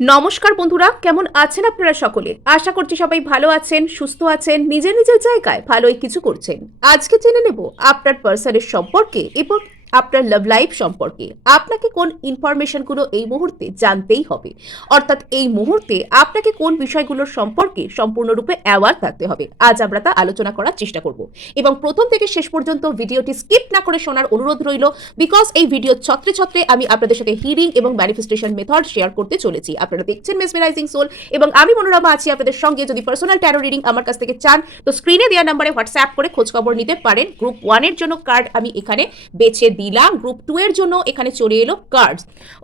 নমস্কার বন্ধুরা, কেমন আছেন আপনারা সকলে? আশা করছি সবাই ভালো আছেন, সুস্থ আছেন, নিজের নিজের জায়গায় ভালোই কিছু করছেন। আজকে জেনে নেব আপনার পার্সনের সম্পর্কে এবং আপনার লাভ লাইফ সম্পর্কে। আপনাকে কোন ইনফরমেশনগুলো এই মুহূর্তে জানতেই হবে, অর্থাৎ এই মুহূর্তে আপনাকে কোন বিষয়গুলোর সম্পর্কে সম্পূর্ণরূপে অ্যাওয়ার থাকতে হবে। আজ আমরা তা আলোচনা করার চেষ্টা করব এবং প্রথম থেকে শেষ পর্যন্ত ভিডিওটি স্কিপ না করে শোনার অনুরোধ রইল, বিকজ এই ভিডিও ছত্রে ছত্রে আমি আপনাদের সাথে হিলিং এবং ম্যানিফেস্টেশন মেথড শেয়ার করতে চলেছি। আপনারা দেখছেন মেসমেরাইজিং সোল এবং আমি মনোরমা আছি আপনাদের সঙ্গে। যদি পার্সোনাল ট্যারো রিডিং আমার কাছ থেকে চান তো স্ক্রিনে দেওয়া নাম্বারে হোয়াটসঅ্যাপ করে খোঁজখবর নিতে পারেন। গ্রুপ 1 এর জন্য কার্ড আমি এখানে বেছে দিলাম, গ্রুপ 2 এর জন্য এখানে চলে এলো কার্ড।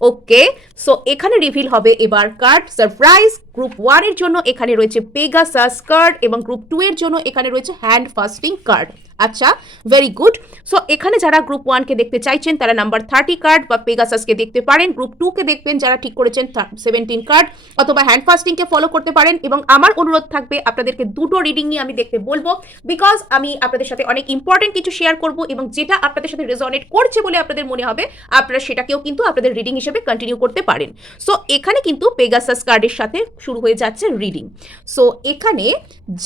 ওকে, সো এখানে রিভিল হবে এবার কার্ড সারপ্রাইজ। গ্রুপ 1 এর জন্য এখানে রয়েছে পেগাসাস কার্ড এবং গ্রুপ 2 এর জন্য এখানে রয়েছে হ্যান্ড ফাস্টিং কার্ড। আচ্ছা, ভেরি গুড। সো এখানে যারা গ্রুপ 1 কে দেখতে চাইছেন তারা নাম্বার 30 কার্ড বা পেগাসাসকে দেখতে পারেন। গ্রুপ 2 কে দেখবেন যারা ঠিক করেছেন 17 কার্ড অথবা হ্যান্ড ফাস্টিং কে ফলো করতে পারেন। এবং আমার অনুরোধ থাকবে আপনাদেরকে দুটো রিডিং নিয়ে আমি দেখতে বলবো, বিকজ আমি আপনাদের সাথে অনেক ইম্পর্টেন্ট কিছু শেয়ার করব এবং যেটা আপনাদের সাথে রেজোনেট করছে বলে আপনাদের মনে হবে আপনারা সেটাকেও কিন্তু আপনাদের রিডিং হিসেবে কন্টিনিউ করতে পারেন। সো এখানে কিন্তু পেগাসাস কার্ডের সাথে শুরু হয়ে যাচ্ছে রিডিং। সো এখানে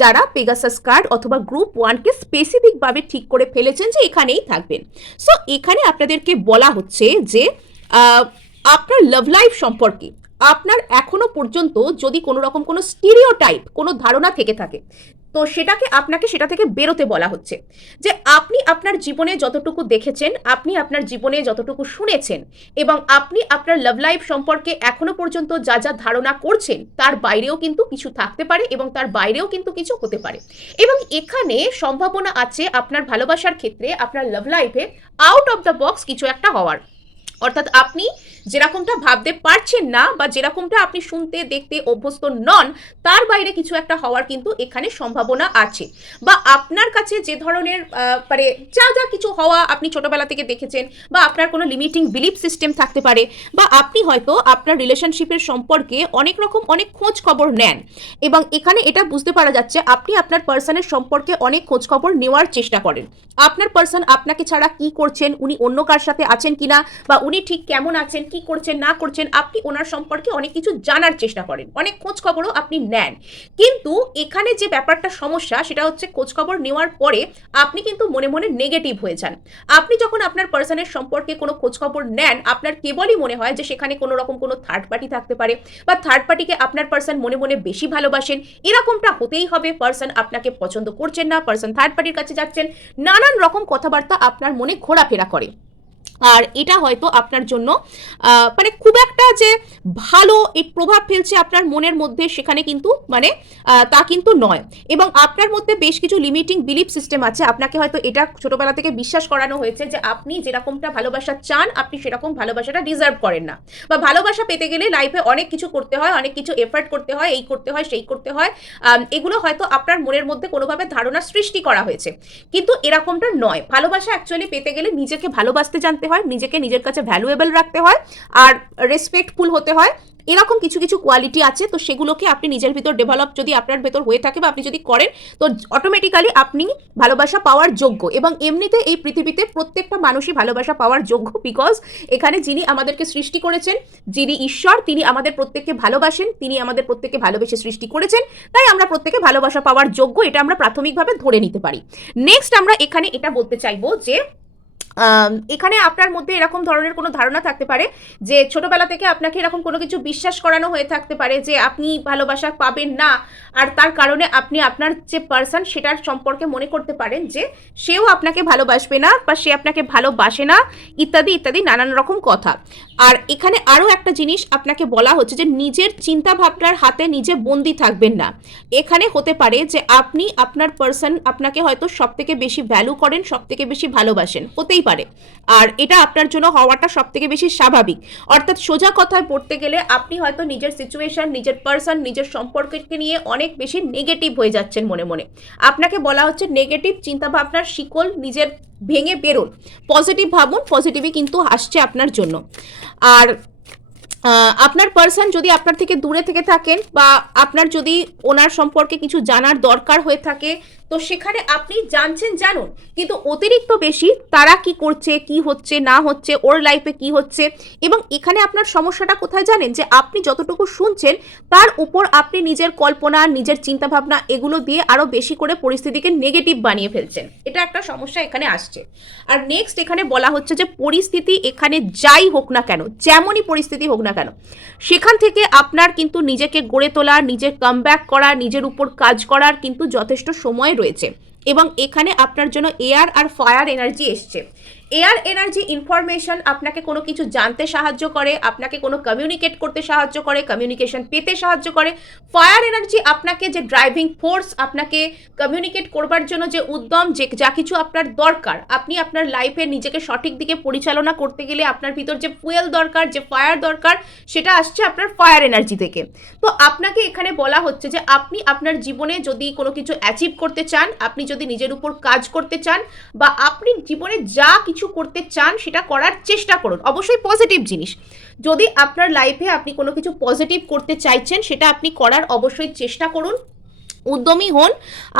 যারা পেগাসাস কার্ড অথবা গ্রুপ 1 কে স্পেসিফিক ভাবে ঠিক করে ফেলেছেন যে এখানেই থাকবেন, সো এখানে আপনাদেরকে বলা হচ্ছে যে আপনার লাভ লাইফ সম্পর্কে আপনার এখনো পর্যন্ত যদি কোনো রকম কোনো স্টিরিওটাইপ কোনো ধারণা থেকে থাকে তো সেটাকে আপনাকে সেটা থেকে বেরোতে বলা হচ্ছে। যে আপনি আপনার জীবনে যতটুকু দেখেছেন, আপনি আপনার জীবনে যতটুকু শুনেছেন এবং আপনি আপনার লাভ লাইফ সম্পর্কে এখনো পর্যন্ত যা যা ধারণা করছেন তার বাইরেও কিন্তু কিছু থাকতে পারে এবং তার বাইরেও কিন্তু কিছু হতে পারে। এবং এখানে সম্ভাবনা আছে আপনার ভালোবাসার ক্ষেত্রে আপনার লাভ লাইফে আউট অফ দ্য বক্স কিছু একটা হওয়ার, অর্থাৎ আপনি যেরকমটা ভাবতে পারছেন না বা যেরকমটা আপনি শুনতে দেখতে অভ্যস্ত নন তার বাইরে কিছু একটা হওয়ার কিন্তু এখানে সম্ভাবনা আছে। বা আপনার কাছে যে ধরনের মানে যা যা কিছু হওয়া আপনি ছোটবেলা থেকে দেখেছেন, বা আপনার কোনো লিমিটিং বিলিফ সিস্টেম থাকতে পারে, বা আপনি হয়তো আপনার রিলেশনশিপের সম্পর্কে অনেক রকম অনেক খোঁজ খবর নেন এবং এখানে এটা বুঝতে পারা যাচ্ছে আপনি আপনার পার্সনের সম্পর্কে অনেক খোঁজ খবর নেওয়ার চেষ্টা করেন। আপনার পার্সন আপনাকে ছাড়া কি করছেন, উনি অন্য কার সাথে আছেন কিনা, বা উনি ঠিক কেমন আছেন, কি করছেন না করছেন, আপনি ওনার সম্পর্কে অনেক কিছু জানার চেষ্টা করেন, অনেক খোঁজ খবরও আপনি নেন। কিন্তু এখানে যে ব্যাপারটা সমস্যা সেটা হচ্ছে খোঁজ খবর নেওয়ার পরে আপনি কিন্তু মনে মনে নেগেটিভ হয়ে যান। আপনি যখন আপনার পার্সনের সম্পর্কে কোনো খোঁজ খবর নেন আপনার কেবলই মনে হয় যে সেখানে কোনো রকম কোনো থার্ড পার্টি থাকতে পারে বা থার্ড পার্টিকে আপনার পার্সন মনে মনে বেশি ভালোবাসেন, এরকমটা হতেই হবে। পার্সন আপনাকে পছন্দ করছেন না, পার্সন থার্ড পার্টির কাছে যাচ্ছেন, নানান রকম কথাবার্তা আপনার মনে ঘোরাফেরা করে। আর এটা হয়তো আপনার জন্য মানে খুব একটা যে ভালো এই প্রভাব ফেলছে আপনার মনের মধ্যে সেখানে কিন্তু মানে তা কিন্তু নয়। এবং আপনার মধ্যে বেশ কিছু লিমিটিং বিলিফ সিস্টেম আছে। আপনাকে হয়তো এটা ছোটবেলা থেকে বিশ্বাস করানো হয়েছে যে আপনি যেরকমটা ভালোবাসা চান আপনি সেরকম ভালোবাসাটা ডিজার্ভ করেন না, বা ভালোবাসা পেতে গেলে লাইফে অনেক কিছু করতে হয়, অনেক কিছু এফার্ট করতে হয়, এই করতে হয় সেই করতে হয়। এগুলো হয়তো আপনার মনের মধ্যে কোনোভাবে ধারণা সৃষ্টি করা হয়েছে, কিন্তু এরকমটা নয়। ভালোবাসা অ্যাকচুয়ালি পেতে গেলে নিজেকে ভালোবাসতে জানতে হয়, নিজেকে নিজের কাছে ভ্যালুয়েবল রাখতে হয় আর রেসপেক্টফুল হতে হয়। এরকম কিছু কিছু কোয়ালিটি আছে, তো সেগুলোকে আপনি নিজের ভিতর ডেভেলপ যদি আপনার ভেতর হয়ে থাকে বা আপনি যদি করেন তো অটোমেটিক্যালি আপনি ভালোবাসা পাওয়ার যোগ্য। এবং এমনিতে এই পৃথিবীতে প্রত্যেকটা মানুষই ভালোবাসা পাওয়ার যোগ্য, বিকজ এখানে যিনি আমাদেরকে সৃষ্টি করেছেন, যিনি ঈশ্বর, তিনি আমাদের প্রত্যেককে ভালোবাসেন, তিনি আমাদের প্রত্যেককে ভালোবেসে সৃষ্টি করেছেন, তাই আমরা প্রত্যেকে ভালোবাসা পাওয়ার যোগ্য, এটা আমরা প্রাথমিকভাবে ধরে নিতে পারি। নেক্সট আমরা এখানে এটা বলতে চাইবো যে এখানে আপনার মধ্যে এরকম ধরনের কোনো ধারণা থাকতে পারে যে ছোটবেলা থেকে আপনাকে এরকম কোনো কিছু বিশ্বাস করানো হয়ে থাকতে পারে যে আপনি ভালোবাসা পাবেন না, আর তার কারণে আপনি আপনার যে পার্সন সেটার সম্পর্কে মনে করতে পারেন যে সেও আপনাকে ভালোবাসবে না বা সে আপনাকে ভালোবাসে না, ইত্যাদি ইত্যাদি নানান রকম কথা। আর এখানে আরও একটা জিনিস আপনাকে বলা হচ্ছে যে নিজের চিন্তা ভাবনার হাতে নিজে বন্দি থাকবেন না। এখানে হতে পারে যে আপনি আপনার পার্সন আপনাকে হয়তো সব থেকে বেশি ভ্যালু করেন, সব থেকে বেশি ভালোবাসেন, হতেই পারে। আর এটা আপনার জন্য হওয়াটা সব থেকে বেশি স্বাভাবিক। অর্থাৎ সোজা কথায় পড়তে গেলে আপনি হয়তো নিজের সিচুয়েশন, নিজের পার্সন, নিজের সম্পর্ককে নিয়ে অনেক বেশি নেগেটিভ হয়ে যাচ্ছেন মনে মনে। আপনাকে বলা হচ্ছে নেগেটিভ চিন্তাভাবনার শিকল নিজের ভেঙে বেরোন, পজিটিভ ভাবুন, পজিটিভই কিন্তু আসছে আপনার জন্য। আর আপনার পার্সন যদি আপনার থেকে দূরে থেকে থাকেন বা আপনার যদি ওনার সম্পর্কে কিছু জানার দরকার হয়ে থাকে তো সেখানে আপনি জানছেন জানুন, কিন্তু অতিরিক্ত বেশি তারা কি করছে, কি হচ্ছে না হচ্ছে, ওর লাইফে কি হচ্ছে। এবং এখানে আপনার সমস্যাটা কোথায় জানেন, যে আপনি যতটুকু শুনছেন তার উপর আপনি নিজের কল্পনা, নিজের চিন্তাভাবনা এগুলো দিয়ে আরও বেশি করে পরিস্থিতিকে নেগেটিভ বানিয়ে ফেলছেন। এটা একটা সমস্যা এখানে আসছে। আর নেক্সট এখানে বলা হচ্ছে যে পরিস্থিতি এখানে যাই হোক না কেন, যেমনই পরিস্থিতি হোক না কেন, সেখান থেকে আপনার কিন্তু নিজেকে গড়ে তোলা, নিজের কামব্যাক করা, নিজের উপর কাজ করার কিন্তু যথেষ্ট সময় রয়েছে। এবং এখানে আপনার জন্য এয়ার আর ফায়ার এনার্জি এসছে। এয়ার এনার্জি ইনফরমেশন আপনাকে কোনো কিছু জানতে সাহায্য করে, আপনাকে কোনো কমিউনিকেট করতে সাহায্য করে, কমিউনিকেশন পেতে সাহায্য করে। ফায়ার এনার্জি আপনাকে যে ড্রাইভিং ফোর্স, আপনাকে কমিউনিকেট করবার জন্য যে উদ্যম, যে যা কিছু আপনার দরকার, আপনি আপনার লাইফে নিজেকে সঠিক দিকে পরিচালনা করতে গেলে আপনার ভিতর যে ফুয়েল দরকার, যে ফায়ার দরকার, সেটা আসছে আপনার ফায়ার এনার্জি থেকে। তো আপনাকে এখানে বলা হচ্ছে যে আপনি আপনার জীবনে যদি কোনো কিছু অ্যাচিভ করতে চান, আপনি যদি নিজের উপর কাজ করতে চান, বা আপনি জীবনে যা কিছু করতে চান সেটা করার চেষ্টা করুন। অবশ্যই পজিটিভ জিনিস। যদি আপনার লাইফে আপনি কোনো কিছু পজিটিভ করতে চাইছেন, সেটা আপনি করার অবশ্যই চেষ্টা করুন, উদ্যমী হন।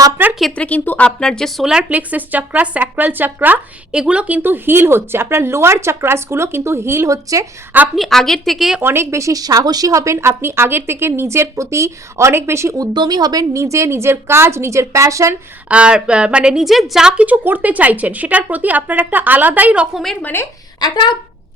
আপনার ক্ষেত্রে কিন্তু আপনার যে সোলার প্লেক্সাস চাকরা, স্যাক্রাল চাকরা, এগুলো কিন্তু হিল হচ্ছে, আপনার লোয়ার চাকরাসগুলো কিন্তু হিল হচ্ছে। আপনি আগের থেকে অনেক বেশি সাহসী হবেন, আপনি আগের থেকে নিজের প্রতি অনেক বেশি উদ্যমী হবেন, নিজের কাজ, নিজের প্যাশন, আর মানে নিজে যা কিছু করতে চাইছেন সেটার প্রতি আপনার একটা আলাদাই রকমের মানে একটা,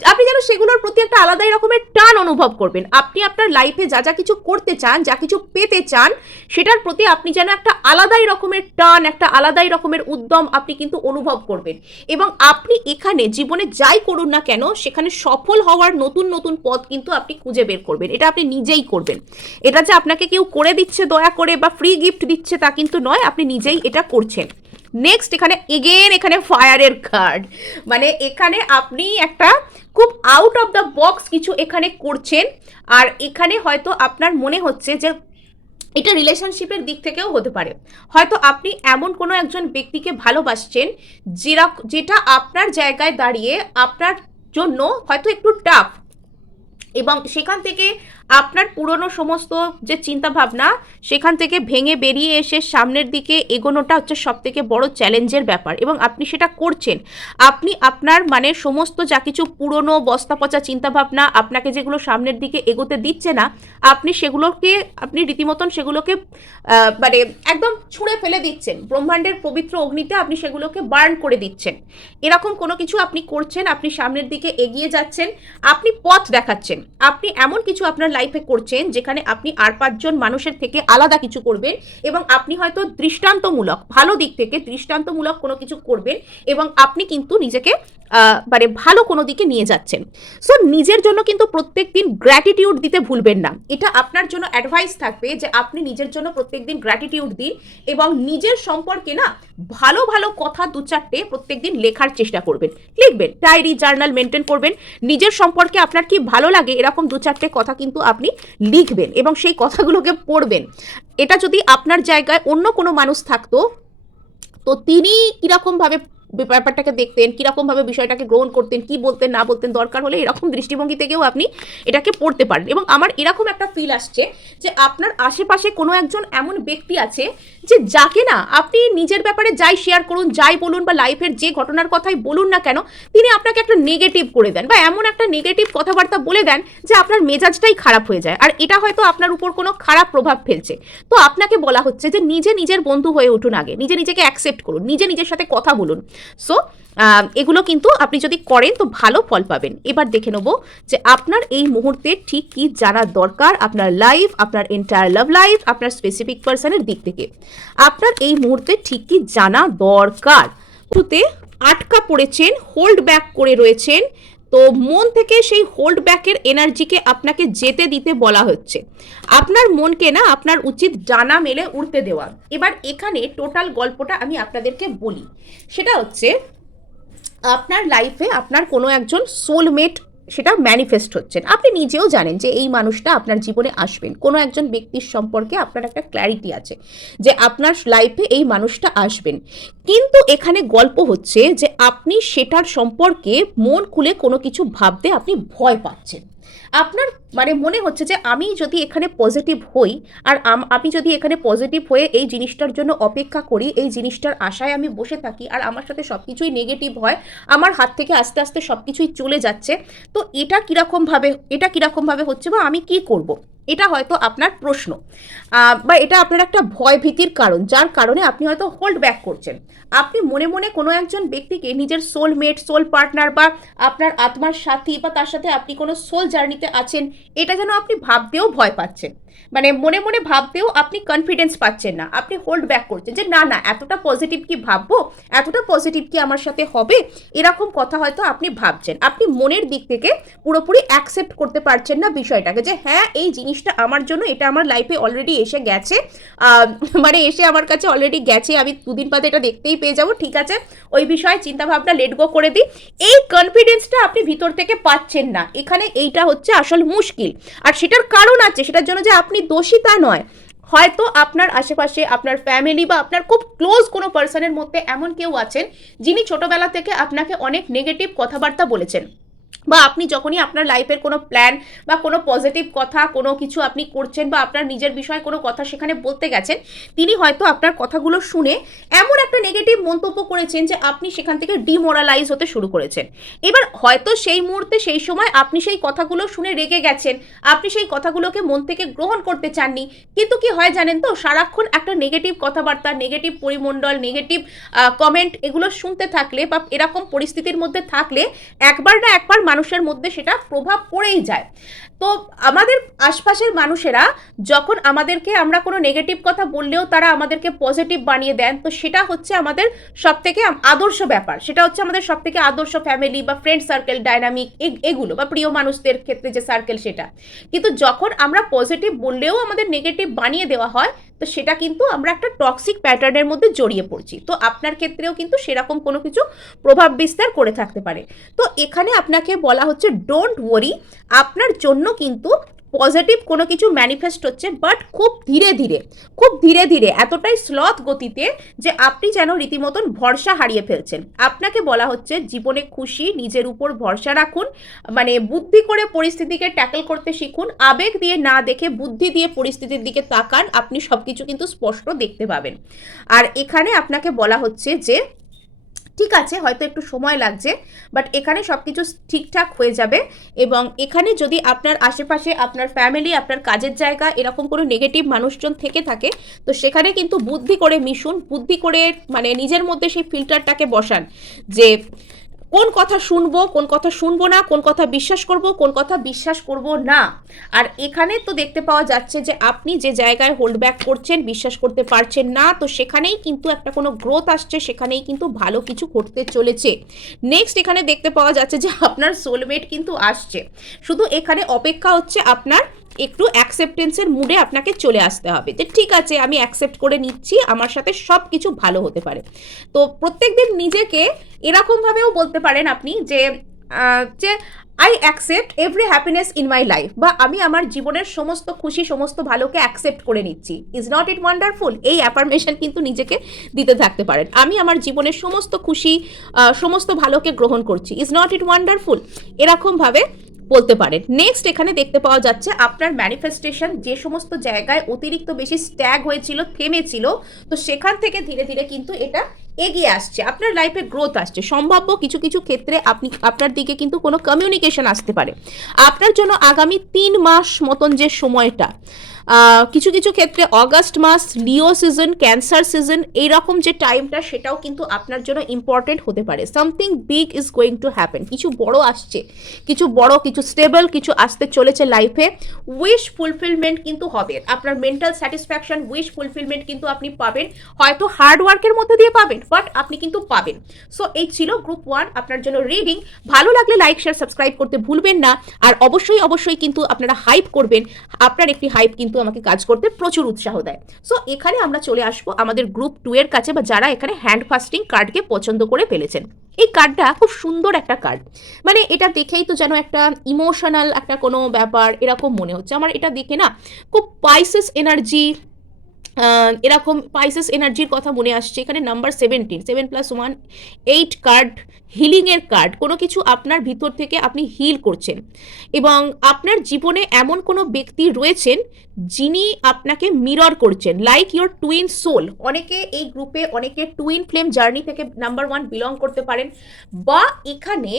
আপনি যেন সেগুলোর প্রতি একটা আলাদাই রকমের টান অনুভব করবেন। আপনি আপনার লাইফে যা যা কিছু করতে চান, যা কিছু পেতে চান, সেটার প্রতি আপনি যেন একটা আলাদাই রকমের টান, একটা আলাদাই রকমের উদ্যম আপনি কিন্তু অনুভব করবেন। এবং আপনি এখানে জীবনে যাই করুন না কেন, সেখানে সফল হওয়ার নতুন নতুন পথ কিন্তু আপনি খুঁজে বের করবেন। এটা আপনি নিজেই করবেন। এটা যে আপনাকে কেউ করে দিচ্ছে দয়া করে বা ফ্রি গিফট দিচ্ছে তা কিন্তু নয়, আপনি নিজেই এটা করছেন। নেক্সট এখানে এগেন এখানে ফায়ারের কার্ড, মানে এখানে আপনি একটা খুব আউট অফ দ্য বক্স কিছু এখানে করছেন। আর এখানে হয়তো আপনার মনে হচ্ছে যে এটা রিলেশনশিপের দিক থেকেও হতে পারে। হয়তো আপনি এমন কোনো একজন ব্যক্তিকে ভালোবাসছেন যেটা আপনার জায়গায় দাঁড়িয়ে আপনার জন্য হয়তো একটু টাফ, এবং সেখান থেকে আপনার পুরনো সমস্ত যে চিন্তাভাবনা, সেখান থেকে ভেঙে বেরিয়ে এসে সামনের দিকে এগোনোটা হচ্ছে সবথেকে বড় চ্যালেঞ্জের ব্যাপার, এবং আপনি সেটা করছেন। আপনি আপনার মানে সমস্ত যা কিছু পুরনো বস্তা পচা চিন্তাভাবনা আপনাকে যেগুলো সামনের দিকে এগোতে দিচ্ছে না, আপনি রীতিমতন সেগুলোকে মানে একদম ছুঁড়ে ফেলে দিচ্ছেন। ব্রহ্মাণ্ডের পবিত্র অগ্নিতে আপনি সেগুলোকে বার্ন করে দিচ্ছেন। এরকম কোনো কিছু আপনি করছেন, আপনি সামনের দিকে এগিয়ে যাচ্ছেন, আপনি পথ দেখাচ্ছেন। আপনি এমন কিছু আপনার লাইফে করছেন যেখানে আপনি আর 5 জন মানুষের থেকে আলাদা কিছু করবেন, এবং আপনি হয়তো দৃষ্টান্তমূলক, ভালো দিক থেকে দৃষ্টান্তমূলক কোনো কিছু করবেন, এবং আপনি কিন্তু নিজেকে মানে ভালো কোনো দিকে নিয়ে যাচ্ছেন। সো নিজের জন্য কিন্তু প্রত্যেক দিন গ্র্যাটিটিউড দিতে ভুলবেন না। এটা আপনার জন্য অ্যাডভাইস থাকবে যে আপনি নিজের জন্য প্রত্যেক দিন গ্র্যাটিটিউড দিন, এবং নিজের সম্পর্কে না ভালো ভালো কথা 2-4টে প্রত্যেক দিন লেখার চেষ্টা করবেন, লিখবেন, ডায়েরি জার্নাল মেনটেন করবেন। নিজের সম্পর্কে আপনার কি ভালো লাগে এরকম 2-4টে কথা কিন্তু আপনি লিখবেন, এবং সেই কথাগুলোকে পড়বেন। এটা যদি আপনার জায়গায় অন্য কোনো মানুষ থাকতো, তো তিনি কিরকমভাবে ব্যাপারটাকে দেখতেন, কিরকমভাবে বিষয়টাকে গ্রহণ করতেন, কি বলতেন না বলতেন, দরকার হলে এরকম দৃষ্টিভঙ্গি থেকেও আপনি এটাকে পড়তে পারেন। এবং আমার এরকম একটা ফিল আসছে যে আপনার আশেপাশে কোনো একজন এমন ব্যক্তি আছে যে যাকে না আপনি নিজের ব্যাপারে যাই শেয়ার করুন, যাই বলুন, বা লাইফের যে ঘটনার কথাই বলুন না কেন, তিনি আপনাকে একটা নেগেটিভ করে দেন, বা এমন একটা নেগেটিভ কথাবার্তা বলে দেন যে আপনার মেজাজটাই খারাপ হয়ে যায়। আর এটা হয়তো আপনার উপর কোনো খারাপ প্রভাব ফেলছে। তো আপনাকে বলা হচ্ছে যে নিজের বন্ধু হয়ে উঠুন, আগে নিজেকে অ্যাকসেপ্ট করুন, নিজের সাথে কথা বলুন। সো এগুলো কিন্তু আপনি যদি করেন তো ভালো ফল পাবেন। এবার দেখে নেব যে আপনার এই মুহূর্তে ঠিক কি জানার দরকার আপনার লাইফ, আপনার এন্টায়ার লাভ লাইফ, আপনার স্পেসিফিক পার্সনের দিক থেকে আপনার এই মুহূর্তে ঠিক কি জানা দরকার। শুরুতে আটকা পড়েছেন, হোল্ড ব্যাক করে রয়েছেন, তো মন থেকে সেই হোল্ড ব্যাকের এনার্জিকে আপনাকে যেতে দিতে বলা হচ্ছে। আপনার মনকে না আপনার উচিত ডানা মেলে উড়তে দেওয়া। এবার এখানে টোটাল গল্পটা আমি আপনাদেরকে বলি, সেটা হচ্ছে আপনার লাইফে আপনার কোনো একজন সোলমেট সেটা ম্যানিফেস্ট হচ্ছেন। আপনি নিজেও জানেন যে এই মানুষটা আপনার জীবনে আসবেন, কোনো একজন ব্যক্তির সম্পর্কে আপনার একটা ক্ল্যারিটি আছে যে আপনার লাইফে এই মানুষটা আসবেন। কিন্তু এখানে গল্প হচ্ছে যে আপনি সেটার সম্পর্কে মন খুলে কোনো কিছু ভাবতে আপনি ভয় পাচ্ছেন। আপনার মানে মনে হচ্ছে যে আমি যদি এখানে পজিটিভ হই, আর আমি যদি এখানে পজিটিভ হয়ে এই জিনিসটার জন্য অপেক্ষা করি, এই জিনিসটার আশায় আমি বসে থাকি, আর আমার সাথে সব কিছুই নেগেটিভ হয়, আমার হাত থেকে আস্তে আস্তে সব কিছুই চলে যাচ্ছে, তো এটা কীরকমভাবে হচ্ছে বা আমি কি করব? এটা হয়তো আপনার প্রশ্ন, বা এটা আপনার একটা ভয় ভীতির কারণ, যার কারণে আপনি হয়তো হোল্ড ব্যাক করছেন। আপনি মনে মনে কোনো একজন ব্যক্তিকে নিজের সোলমেট, সোল পার্টনার বা আপনার আত্মার সাথী, বা তার সাথে আপনি কোনো সোল জার্নিতে আছেন, এটা যেন আপনি ভাবতেও ভয় পাচ্ছেন। মানে মনে মনে ভাবতেও আপনি কনফিডেন্স পাচ্ছেন না, আপনি হোল্ড ব্যাক করছেন যে না না, এতটা পজিটিভ কি ভাববো, এতটা পজিটিভ কি আমার সাথে হবে, এরকম কথা হয়তো আপনি ভাবছেন। আপনি মনের দিক থেকে পুরোপুরি অ্যাকসেপ্ট করতে পারছেন না বিষয়টাকে, যে হ্যাঁ এই জিনিসটা আমার জন্য, এটা আমার লাইফে অলরেডি এসে গেছে, মানে এসে আমার কাছে অলরেডি গেছে, আমি দুদিন বাদে এটা দেখতেই পেয়ে যাবো, ঠিক আছে ওই বিষয়ে চিন্তাভাবনা লেট গো করে দিই। এই কনফিডেন্সটা আপনি ভিতর থেকে পাচ্ছেন না, এখানে এইটা হচ্ছে আসল মুশকিল। আর সেটার কারণ আছে, সেটার জন্য যে আপনি দোষী তা নয়, হয়তো আপনার আশেপাশে আপনার ফ্যামিলি বা আপনার খুব ক্লোজ কোনো পার্সনের মধ্যে এমন কেউ আছেন যিনি ছোটবেলা থেকে আপনাকে অনেক নেগেটিভ কথাবার্তা বলেছেন, বা আপনি যখনই আপনার লাইফের কোনো প্ল্যান বা কোনো পজিটিভ কথা, কোনো কিছু আপনি করছেন, বা আপনার নিজের বিষয়ে কোনো কথা সেখানে বলতে গেছেন, তিনি হয়তো আপনার কথাগুলো শুনে এমন একটা নেগেটিভ মন্তব্য করেছেন যে আপনি সেখান থেকে ডিমোরালাইজ হতে শুরু করেছেন। এবার হয়তো সেই মুহূর্তে, সেই সময় আপনি সেই কথাগুলো শুনে রেগে গেছেন, আপনি সেই কথাগুলোকে মন থেকে গ্রহণ করতে চাননি, কিন্তু কি হয় জানেন তো, সারাক্ষণ একটা নেগেটিভ কথাবার্তা, নেগেটিভ পরিমণ্ডল, নেগেটিভ কমেন্ট, এগুলো শুনতে থাকলে বা এরকম পরিস্থিতির মধ্যে থাকলে একবার না একবার মানুষের মধ্যে সেটা প্রভাব পড়েই যায়। তো আমাদের আশপাশের মানুষেরা যখন আমাদেরকে, আমরা কোনো নেগেটিভ কথা বললেও তারা আমাদেরকে পজিটিভ বানিয়ে দেন, তো সেটা হচ্ছে আমাদের সব থেকে আদর্শ ব্যাপার, সেটা হচ্ছে আমাদের সব থেকে আদর্শ ফ্যামিলি বা ফ্রেন্ড সার্কেল ডাইনামিক, এগুলো বা প্রিয় মানুষদের ক্ষেত্রে যে সার্কেল সেটা। কিন্তু যখন আমরা পজিটিভ বললেও আমাদের নেগেটিভ বানিয়ে দেওয়া হয়, তো সেটা কিন্তু আমরা একটা টক্সিক প্যাটার্নের মধ্যে জড়িয়ে পড়ছি। তো আপনার ক্ষেত্রেও কিন্তু সেরকম কোনো কিছু প্রভাব বিস্তার করে থাকতে পারে। তো এখানে আপনাকে বলা হচ্ছে ডোন্ট ওয়ারি, আপনার জন্য কিন্তু পজিটিভ কোনো কিছু ম্যানিফেস্ট হচ্ছে, বাট খুব ধীরে ধীরে, খুব ধীরে ধীরে, এতটাই স্লথ গতিতে যে আপনি যেন রীতিমতন ভরসা হারিয়ে ফেলছেন। আপনাকে বলা হচ্ছে জীবনে খুশি, নিজের উপর ভরসা রাখুন, মানে বুদ্ধি করে পরিস্থিতিকে ট্যাকল করতে শিখুন, আবেগ দিয়ে না দেখে বুদ্ধি দিয়ে পরিস্থিতির দিকে তাকান, আপনি সব কিছু কিন্তু স্পষ্ট দেখতে পাবেন। আর এখানে আপনাকে বলা হচ্ছে যে ঠিক আছে, হয়তো একটু সময় লাগছে, বাট এখানে সব কিছু ঠিকঠাক হয়ে যাবে। এবং এখানে যদি আপনার আশেপাশে আপনার ফ্যামিলি, আপনার কাজের জায়গা এরকম কোনো নেগেটিভ মানুষজন থেকে থাকে, তো সেখানে কিন্তু বুদ্ধি করে মিশুন, বুদ্ধি করে মানে নিজের মধ্যে সেই ফিল্টারটাকে বসান, যে কোন কথা শুনবো, কোন কথা শুনবো না, কোন কথা বিশ্বাস করব, কোন কথা বিশ্বাস করব না। আর এখানে তো দেখতে পাওয়া যাচ্ছে যে আপনি যে জায়গায় হোল্ড ব্যাক করছেন, বিশ্বাস করতে পারছেন না, তো সেখানেই কিন্তু একটা কোনো গ্রোথ আসছে, সেখানেই কিন্তু ভালো কিছু ঘটতে চলেছে। নেক্সট এখানে দেখতে পাওয়া যাচ্ছে যে আপনার সোলমেট কিন্তু আসছে, শুধু এখানে অপেক্ষা হচ্ছে আপনার একটু অ্যাকসেপ্টেন্সের মুডে আপনাকে চলে আসতে হবে, যে ঠিক আছে আমি অ্যাকসেপ্ট করে নিচ্ছি, আমার সাথে সব কিছু ভালো হতে পারে। তো প্রত্যেকদিন নিজেকে এরকমভাবেও বলতে পারেন আপনি যে যে I accept every happiness in my life, বা আমি আমার জীবনের সমস্ত খুশি, সমস্ত ভালোকে অ্যাকসেপ্ট করে নিচ্ছি। Is not it wonderful? এই অ্যাফার্মেশন কিন্তু নিজেকে দিতে থাকতে পারেন। আমি আমার জীবনের সমস্ত খুশি, সমস্ত ভালোকে গ্রহণ করছি। Is not it wonderful? এরকমভাবে বলতে পারেন। নেক্সট এখানে দেখতে পাওয়া যাচ্ছে আপনার ম্যানিফেস্টেশন যে সমস্ত জায়গায় অতিরিক্ত বেশি স্ট্যাগ হয়েছিল, থেমেছিল, তো সেখান থেকে ধীরে ধীরে কিন্তু এটা এগিয়ে আসছে, আপনার লাইফে গ্রোথ আসছে। সম্ভাব্য কিছু কিছু ক্ষেত্রে আপনার দিকে কিন্তু কোনো কমিউনিকেশন আসতে পারে আপনার জন্য আগামী 3 মাস মতন যে সময়টা। কিছু কিছু ক্ষেত্রে অগাস্ট মাস, লিও সিজন, ক্যান্সার সিজন, এইরকম যে টাইমটা, সেটাও কিন্তু আপনার জন্য ইম্পর্টেন্ট হতে পারে। Something big is going to happen, কিছু বড় আসছে, কিছু বড়, কিছু স্টেবল কিছু আসতে চলেছে লাইফে। উইশ ফুলফিলমেন্ট কিন্তু হবে, আপনার মেন্টাল স্যাটিসফ্যাকশন, উইশ ফুলফিলমেন্ট কিন্তু আপনি পাবেন, হয়তো হার্ড ওয়ার্কের মধ্যে দিয়ে পাবেন, বাট আপনি কিন্তু পাবেন। সো এই ছিল গ্রুপ 1 আপনার জন্য রিডিং। ভালো লাগলে লাইক, শেয়ার, সাবস্ক্রাইব করতে ভুলবেন না। আর অবশ্যই অবশ্যই কিন্তু আপনারা হাইপ করবেন, আপনার একটি হাইপ কিন্তু আমাকে কাজ করতে প্রচুর উৎসাহ দেয়। সো এখানে আমরা চলে আসবো আমাদের গ্রুপ 2 এর কাছে, বা যারা এখানে হ্যান্ড ফাস্টিং কার্ডকে পছন্দ করে ফেলেছেন। এই কার্ডটা খুব সুন্দর একটা কার্ড, মানে এটা দেখেই তো যেন একটা ইমোশনাল একটা কোনো ব্যাপার এরকম মনে হচ্ছে আমার। এটা দেখে না খুব পাইসেস এনার্জি, এরকম পাইসেস এনার্জির কথা মনে আসছে। এখানে নাম্বার 17, 7+1, 8 কার্ড, হিলিংয়ের কার্ড। কোনো কিছু আপনার ভিতর থেকে আপনি হিল করছেন এবং আপনার জীবনে এমন কোনো ব্যক্তি রয়েছেন যিনি আপনাকে মিরর করছেন, লাইক ইয়োর টুইন সোল। অনেকে এই গ্রুপে, অনেকে টুইন ফ্লেম জার্নি থেকে নাম্বার 1 বিলং করতে পারেন, বা এখানে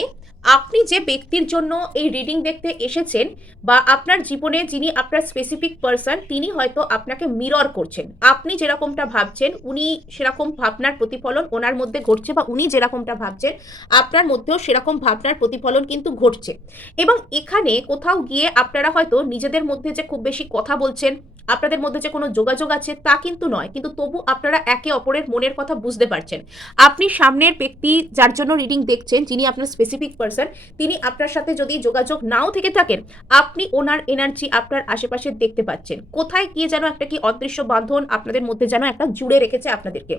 আপনি যে ব্যক্তির জন্য এই রিডিং দেখতে এসেছেন বা আপনার জীবনে যিনি আপনার স্পেসিফিক পার্সন, তিনি হয়তো আপনাকে মিরর করছেন। আপনি যেরকমটা ভাবছেন উনি সেরকম ভাবনার প্রতিফলন ওনার মধ্যে ঘটছে, বা উনি যেরকমটা ভাবছেন আপনার মধ্যেও সেরকম ভাবনার প্রতিফলন কিন্তু ঘটছে। এবং এখানে কোথাও গিয়ে আপনারা হয়তো নিজেদের মধ্যে যে খুব বেশি কথা বলছেন, আপনাদের মধ্যে যে কোনো যোগাযোগ আছে তা কিন্তু নয়, কিন্তু তবু আপনারা একে অপরের মনের কথা বুঝতে পারছেন। আপনি সামনের ব্যক্তি যার জন্য রিডিং দেখছেন, যিনি আপনার স্পেসিফিক পার্সন, তিনি আপনার সাথে যদি যোগাযোগ নাও থেকে থাকেন, আপনি ওনার এনার্জি আপনার আশেপাশে দেখতে পাচ্ছেন। কোথায় গিয়ে যেন একটা কি অদৃশ্য বাঁধন আপনাদের মধ্যে যেন একটা জুড়ে রেখেছে আপনাদেরকে।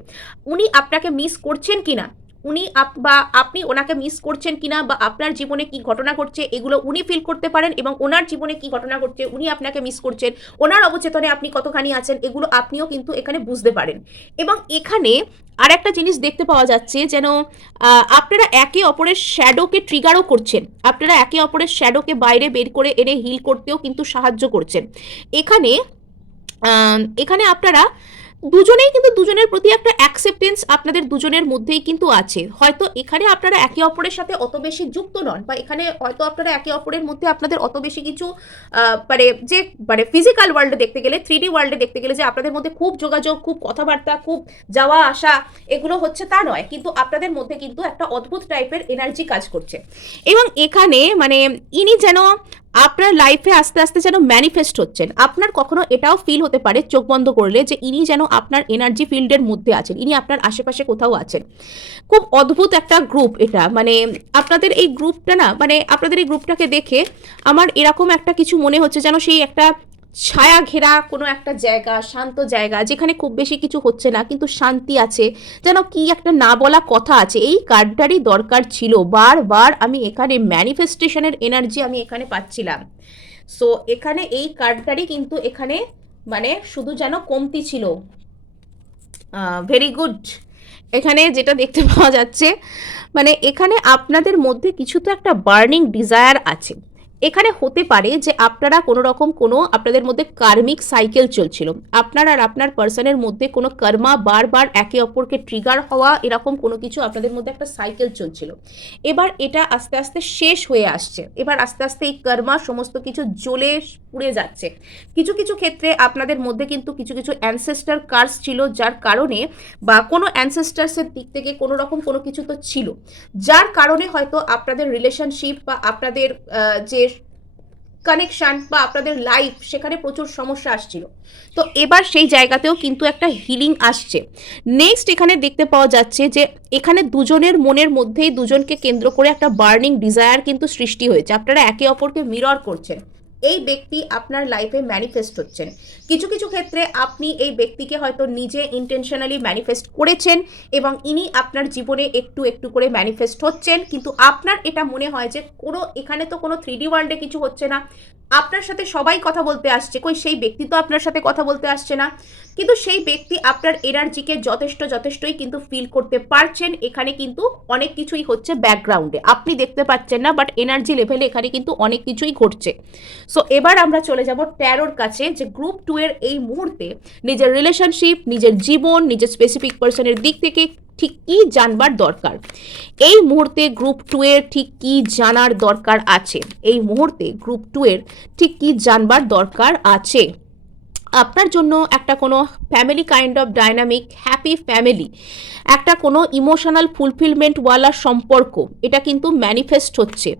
উনি আপনাকে মিস করছেন কিনা, উনি বা আপনি ওনাকে মিস করছেন কিনা, বা আপনার জীবনে কি ঘটনা ঘটছে এগুলো উনি ফিল করতে পারেন, এবং ওনার জীবনে কি ঘটনা ঘটছে উনি আপনাকে মিস করছেন, ওনার অবচেতনে আপনি কতখানি আছেন এগুলো আপনিও কিন্তু এখানে বুঝতে পারেন। এবং এখানে আর একটা জিনিস দেখতে পাওয়া যাচ্ছে, যেন আপনারা একে অপরের শ্যাডোকে ট্রিগারও করছেন, আপনারা একে অপরের শ্যাডোকে বাইরে বের করে এনে হিল করতেও কিন্তু সাহায্য করছেন। এখানে এখানে আপনারা দুজনেই কিন্তু দুজনের প্রতি একটা অ্যাকসেপ্টেন্স আপনাদের দুজনের মধ্যেই কিন্তু আছে। হয়তো এখানে আপনারা একে অপরের সাথে অত বেশি যুক্ত নন, বা এখানে হয়তো আপনারা একে অপরের মধ্যে আপনাদের অত বেশি কিছু মানে যে মানে ফিজিক্যাল ওয়ার্ল্ডে দেখতে গেলে, 3D ওয়ার্ল্ডে দেখতে গেলে যে আপনাদের মধ্যে খুব যোগাযোগ, খুব কথাবার্তা, খুব যাওয়া আসা এগুলো হচ্ছে তা নয়, কিন্তু আপনাদের মধ্যে কিন্তু একটা অদ্ভুত টাইপের এনার্জি কাজ করছে। এবং এখানে মানে ইনি যেন আপনার লাইফে আস্তে আস্তে যেন ম্যানিফেস্ট হচ্ছেন। আপনার কখনো এটাও ফিল হতে পারে চোখ বন্ধ করলে যে ইনি যেন আপনার এনার্জি ফিল্ডের মধ্যে আছেন, ইনি আপনার আশেপাশে কোথাও আছেন। খুব অদ্ভুত একটা গ্রুপ এটা, মানে আপনাদের এই গ্রুপটা না, মানে আপনাদের এই গ্রুপটাকে দেখে আমার এরকম একটা কিছু মনে হচ্ছে যেন সেই একটা ছায়া ঘেরা কোনো একটা জায়গা, শান্ত জায়গা, যেখানে খুব বেশি কিছু হচ্ছে না কিন্তু শান্তি আছে, যেন কি একটা না বলা কথা আছে। এই কার্ডটারই দরকার ছিল, বারবার আমি এখানে ম্যানিফেস্টেশনের এনার্জি আমি এখানে পাচ্ছিলাম। সো এখানে এই কার্ডটারই কিন্তু এখানে মানে শুধু যেন কমতি ছিল। Very good. এখানে যেটা দেখতে পাওয়া যাচ্ছে, মানে এখানে আপনাদের মধ্যে কিছু তো একটা বার্নিং ডিজায়ার আছে। এখানে হতে পারে যে আপনারা কোনো রকম কোনো আপনাদের মধ্যে কার্মিক সাইকেল চলছিল, আপনার আর আপনার পার্সনের মধ্যে কোনো কর্মা বারবার একে অপরকে ট্রিগার হওয়া, এরকম কোনো কিছু আপনাদের মধ্যে একটা সাইকেল চলছিল। এবার এটা আস্তে আস্তে শেষ হয়ে আসছে, এবার আস্তে আস্তে এই কর্মা সমস্ত কিছু জ্বলে পুড়ে যাচ্ছে। কিছু কিছু ক্ষেত্রে আপনাদের মধ্যে কিন্তু কিছু কিছু অ্যানসেস্টার কার্স ছিল, যার কারণে বা কোনো অ্যানসেস্টার্সের দিক থেকে কোনো রকম কোনো কিছু তো ছিল, যার কারণে হয়তো আপনাদের রিলেশনশিপ বা আপনাদের যে কানেকশন বা আপনাদের লাইফ, সেখানে প্রচুর সমস্যা আসছিল। তো এবার সেই জায়গাতেও কিন্তু একটা হিলিং আসছে। নেক্সট এখানে দেখতে পাওয়া যাচ্ছে যে এখানে দুজনের মনের মধ্যেই দুজনকে কেন্দ্র করে একটা বার্নিং ডিজায়ার কিন্তু সৃষ্টি হয়েছে, আপনারা একে অপরকে মিরর করছেন। এই ব্যক্তি আপনার লাইফে ম্যানিফেস্ট হচ্ছেন। কিছু কিছু ক্ষেত্রে আপনি এই ব্যক্তিকে হয়তো নিজে ইন্টেনশনালি ম্যানিফেস্ট করেছেন এবং ইনি আপনার জীবনে একটু একটু করে ম্যানিফেস্ট হচ্ছেন, কিন্তু আপনার এটা মনে হয় যে কোনো এখানে তো কোনো 3D ওয়ার্ল্ডে কিছু হচ্ছে না, আপনার সাথে সবাই কথা বলতে আসছে, কই সেই ব্যক্তি তো আপনার সাথে কথা বলতে আসছে না। কিন্তু সেই ব্যক্তি আপনার এনার্জিকে যথেষ্টই কিন্তু ফিল করতে পারছেন। এখানে কিন্তু অনেক কিছুই হচ্ছে ব্যাকগ্রাউন্ডে, আপনি দেখতে পাচ্ছেন না, বাট এনার্জি লেভেলে এখানে কিন্তু অনেক কিছুই ঘটছে। সো এবার আমরা চলে যাব ট্যারোর কাছে, যে গ্রুপ 2 এর এই মুহূর্তে নিজের রিলেশনশিপ, নিজের জীবন, নিজের স্পেসিফিক পার্সনের দিক থেকে ঠিক কি জানবার দরকার, এই মুহূর্তে গ্রুপ 2 এর ঠিক কি জানার দরকার আছে, এই মুহূর্তে গ্রুপ 2 এর ঠিক কি জানবার দরকার আছে। আপনার জন্য একটা কোনো family kind of dynamic happy family, একটা কোনো ইমোশনাল ফুলফিলমেন্টওয়ালা সম্পর্ক, এটা কিন্তু ম্যানিফেস্ট হচ্ছে।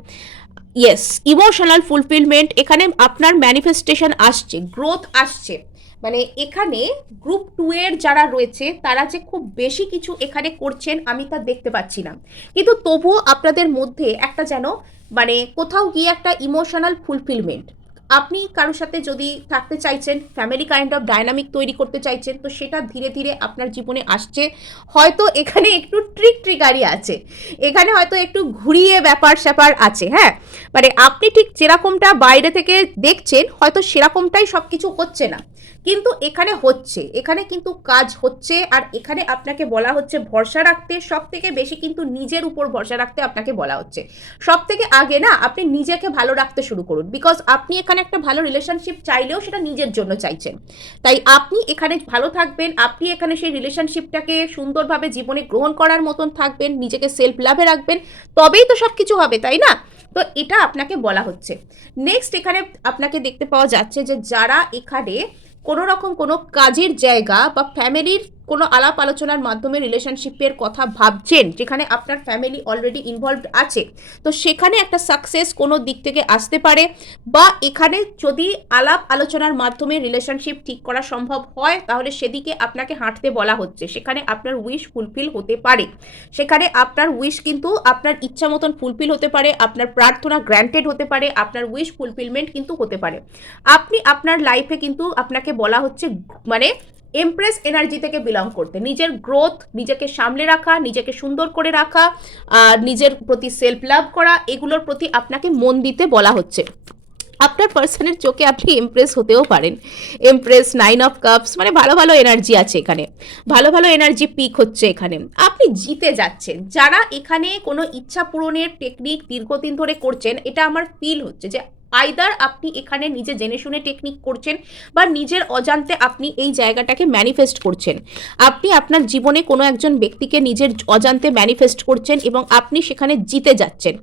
ইয়েস, ইমোশনাল ফুলফিলমেন্ট, এখানে আপনার ম্যানিফেস্টেশন আসছে, গ্রোথ আসছে। মানে এখানে গ্রুপ 2 এর যারা রয়েছে তারা যে খুব বেশি কিছু এখানে করছেন আমি তা দেখতে পাচ্ছি না, কিন্তু তবুও আপনাদের মধ্যে একটা যেন মানে কোথাও গিয়ে একটা ইমোশনাল ফুলফিলমেন্ট, আপনি কারোর সাথে যদি থাকতে চাইছেন, ফ্যামিলি কাইন্ড অফ ডাইনামিক তৈরি করতে চাইছেন, তো সেটা ধীরে ধীরে আপনার জীবনে আসছে। হয়তো এখানে একটু ট্রিগারি আছে, এখানে হয়তো একটু ঘুরিয়ে ব্যাপার স্যাপার আছে, হ্যাঁ, মানে আপনি ঠিক যেরকমটা বাইরে থেকে দেখছেন হয়তো সেরকমটাই সব কিছু হচ্ছে না, কিন্তু এখানে হচ্ছে, এখানে কিন্তু কাজ হচ্ছে। আর এখানে আপনাকে বলা হচ্ছে ভরসা রাখতে, সব থেকে বেশি কিন্তু নিজের উপর ভরসা রাখতে আপনাকে বলা হচ্ছে। সব থেকে আগে না আপনি নিজেকে ভালো রাখতে শুরু করুন, বিকজ আপনি এখানে একটা ভালো রিলেশনশিপ চাইলেও সেটা নিজের জন্য চাইছেন। তাই আপনি এখানে ভালো থাকবেন, আপনি এখানে সেই রিলেশনশিপটাকে সুন্দরভাবে জীবনে গ্রহণ করার মতন থাকবেন, নিজেকে সেলফ লাভে রাখবেন, তবেই তো সব কিছু হবে, তাই না? তো এটা আপনাকে বলা হচ্ছে। নেক্সট এখানে আপনাকে দেখতে পাওয়া যাচ্ছে যে যারা এখানে কোনো রকম কোনো কাজের জায়গা বা ফ্যামিলির কোনো আলাপ আলোচনার মাধ্যমে রিলেশনশিপের কথা ভাবছেন, যেখানে আপনার ফ্যামিলি অলরেডি ইনভলভড আছে, তো সেখানে একটা সাকসেস কোনো দিক থেকে আসতে পারে। বা এখানে যদি আলাপ আলোচনার মাধ্যমে রিলেশনশিপ ঠিক করা সম্ভব হয়, তাহলে সেদিকে আপনাকে হাঁটতে বলা হচ্ছে। সেখানে আপনার উইশ ফুলফিল হতে পারে, সেখানে আপনার উইশ কিন্তু আপনার ইচ্ছা মতন ফুলফিল হতে পারে, আপনার প্রার্থনা গ্র্যান্টেড হতে পারে, আপনার উইশ ফুলফিলমেন্ট কিন্তু হতে পারে। আপনি আপনার লাইফে কিন্তু আপনাকে বলা হচ্ছে মানে এমপ্রেস এনার্জি থেকে বিলং করতে, নিজের গ্রোথ, নিজেকে সামলে রাখা, নিজেকে সুন্দর করে রাখা, আর নিজের প্রতি সেলফ লাভ করা, এগুলোর প্রতি আপনাকে মন দিতে বলা হচ্ছে। আপনার পার্সনের চোখে আপনি ইমপ্রেস হতেও পারেন। এমপ্রেস, 9 অফ কাপস, মানে ভালো ভালো এনার্জি আছে এখানে, ভালো ভালো এনার্জি পিক হচ্ছে এখানে। আপনি জিতে যাচ্ছেন। যারা এখানে কোনো ইচ্ছা পূরণের টেকনিক দীর্ঘদিন ধরে করছেন, এটা আমার ফিল হচ্ছে যে আইদার আপনি এখানে নিজে জেনে শুনে টেকনিক করছেন, বা নিজের অজান্তে আপনি এই জায়গাটাকে ম্যানিফেস্ট করছেন। আপনি আপনার জীবনে কোনো একজন ব্যক্তিকে নিজের অজান্তে ম্যানিফেস্ট করছেন এবং আপনি সেখানে জিতে যাচ্ছেন।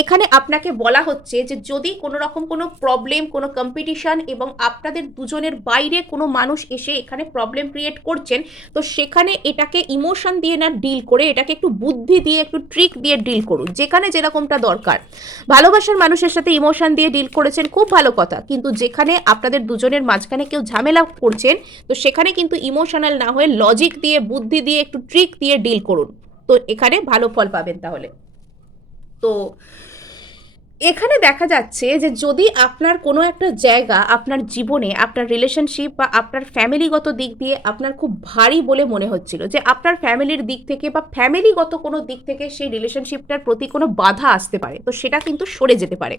এখানে আপনাকে বলা হচ্ছে যে যদি কোনো রকম কোনো প্রবলেম, কোনো কম্পিটিশন এবং আপনাদের দুজনের বাইরে কোনো মানুষ এসে এখানে প্রবলেম ক্রিয়েট করছেন, তো সেখানে এটাকে ইমোশন দিয়ে না ডিল করে, এটাকে একটু বুদ্ধি দিয়ে, একটু ট্রিক দিয়ে ডিল করুন, যেখানে যেরকমটা দরকার। ভালোবাসার মানুষের সাথে ইমোশন দিয়ে ডিল করেছেন, খুব ভালো কথা, কিন্তু যেখানে আপনাদের দুজনের মাঝখানে কেউ ঝামেলা করছেন, তো সেখানে কিন্তু ইমোশনাল না হয়ে লজিক দিয়ে, বুদ্ধি দিয়ে, একটু ট্রিক দিয়ে ডিল করুন, তো এখানে ভালো ফল পাবেন। তাহলে তো এখানে দেখা যাচ্ছে যে যদি আপনার কোনো একটা জায়গা আপনার জীবনে, আপনার রিলেশনশিপ বা আপনার ফ্যামিলিগত দিক দিয়ে আপনার খুব ভারী বলে মনে হচ্ছিল, যে আপনার ফ্যামিলির দিক থেকে বা ফ্যামিলিগত কোনো দিক থেকে সেই রিলেশনশিপটার প্রতি কোনো বাধা আসতে পারে, তো সেটা কিন্তু সরে যেতে পারে।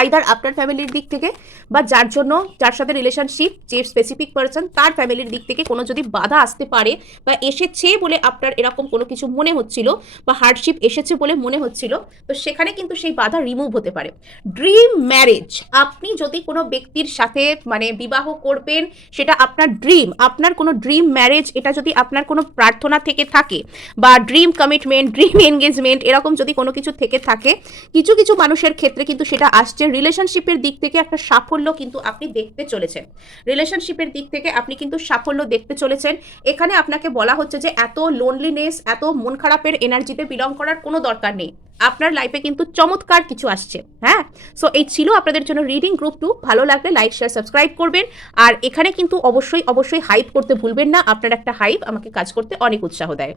আইদার আপনার ফ্যামিলির দিক থেকে, বা যার জন্য, যার সাথে রিলেশনশিপ, যে স্পেসিফিক পার্সন, তার ফ্যামিলির দিক থেকে কোনো যদি বাধা আসতে পারে বা এসেছে বলে আপনার এরকম কোনো কিছু মনে হচ্ছিল, বা হার্ডশিপ এসেছে বলে মনে হচ্ছিল, তো সেখানে কিন্তু সেই বাধা রিমুভ হতে পারে। ড্রিম ম্যারেজ, আপনি যদি কোনো ব্যক্তির সাথে মানে বিবাহ করবেন, সেটা আপনার ড্রিম, আপনার কোনো ড্রিম ম্যারেজ, এটা যদি আপনার কোনো প্রার্থনা থেকে থাকে, বা ড্রিম কমিটমেন্ট, ড্রিম এনগেজমেন্ট, এরকম যদি কোনো কিছু থেকে থাকে, কিছু কিছু মানুষের ক্ষেত্রে কিন্তু সেটা আসছে। রিলেশনশিপের দিক থেকে একটা সাফল্য কিন্তু আপনি দেখতে চলেছেন, রিলেশনশিপের দিক থেকে আপনি কিন্তু সাফল্য দেখতে চলেছেন। এখানে আপনাকে বলা হচ্ছে যে এত লোনলিনেস, এত মন খারাপের এনার্জিতে বিলং করার কোনো দরকার নেই, আপনার লাইফে কিন্তু চমৎকার কিছু আসছে। হ্যাঁ, সো এই ছিল আপনাদের জন্য রিডিং গ্রুপ 2। ভালো লাগলে লাইক, শেয়ার, সাবস্ক্রাইব করবেন। আর এখানে কিন্তু অবশ্যই অবশ্যই হাইপ করতে ভুলবেন না, আপনার একটা হাইপ আমাকে কাজ করতে অনেক উৎসাহ দেয়।